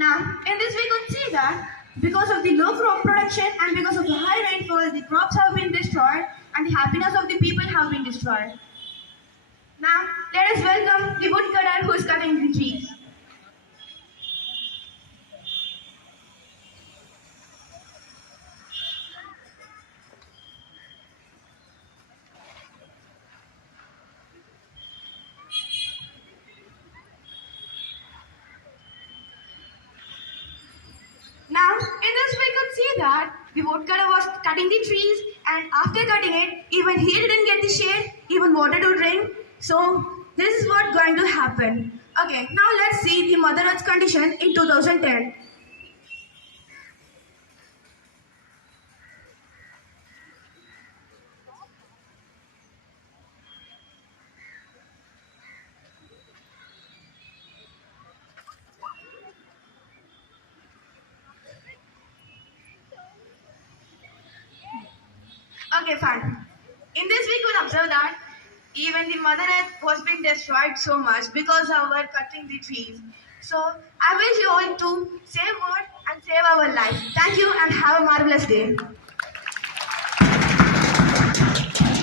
Now, in this we could see that because of the low crop production and because of the high rainfall, the crops have been destroyed and the happiness of the people have been destroyed. Now, let us welcome the woodcutter who is cutting the trees. Now, in this we could see that the woodcutter was cutting the trees and after cutting it, even he didn't get the shade, even water to drink. So, this is what going to happen. Okay, now let's see the Mother Earth's condition in 2010. Okay, fine. In this we could observe that even the Mother Earth was being destroyed so much because of our cutting the trees. So I wish you all to save wood and save our life. Thank you and have a marvelous day.